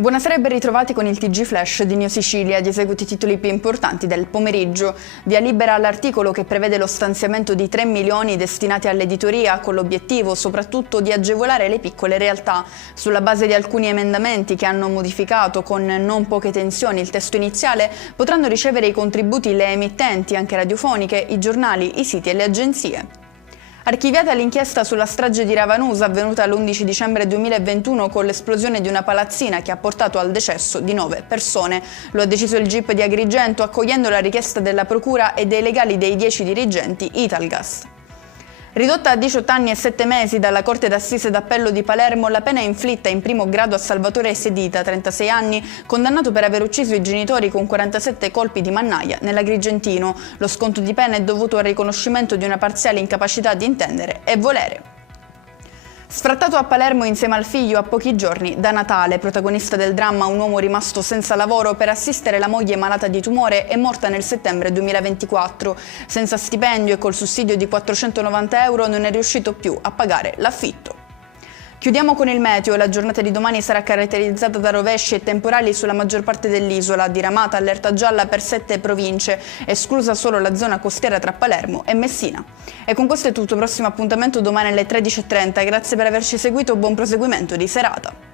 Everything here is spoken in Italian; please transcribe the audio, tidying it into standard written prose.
Buonasera e ben ritrovati con il TG Flash di Neo Sicilia. Di seguito i titoli più importanti del pomeriggio. Via libera all'articolo che prevede lo stanziamento di 3 milioni destinati all'editoria con l'obiettivo soprattutto di agevolare le piccole realtà. Sulla base di alcuni emendamenti che hanno modificato con non poche tensioni il testo iniziale, potranno ricevere i contributi le emittenti anche radiofoniche, i giornali, i siti e le agenzie. Archiviata l'inchiesta sulla strage di Ravanusa avvenuta l'11 dicembre 2021 con l'esplosione di una palazzina che ha portato al decesso di 9 persone. Lo ha deciso il GIP di Agrigento accogliendo la richiesta della Procura e dei legali dei 10 dirigenti Italgas. Ridotta a 18 anni e 7 mesi dalla Corte d'Assise d'Appello di Palermo la pena inflitta in primo grado a Salvatore Sedita, 36 anni, condannato per aver ucciso i genitori con 47 colpi di mannaia nell'Agrigentino. Lo sconto di pena è dovuto al riconoscimento di una parziale incapacità di intendere e volere. Sfrattato a Palermo insieme al figlio a pochi giorni da Natale, protagonista del dramma un uomo rimasto senza lavoro per assistere la moglie malata di tumore è morta nel settembre 2024. Senza stipendio e col sussidio di 490 euro non è riuscito più a pagare l'affitto. Chiudiamo con il meteo. La giornata di domani sarà caratterizzata da rovesci e temporali sulla maggior parte dell'isola, diramata allerta gialla per 7 province, esclusa solo la zona costiera tra Palermo e Messina. E con questo è tutto, prossimo appuntamento domani alle 13:30. Grazie per averci seguito, buon proseguimento di serata.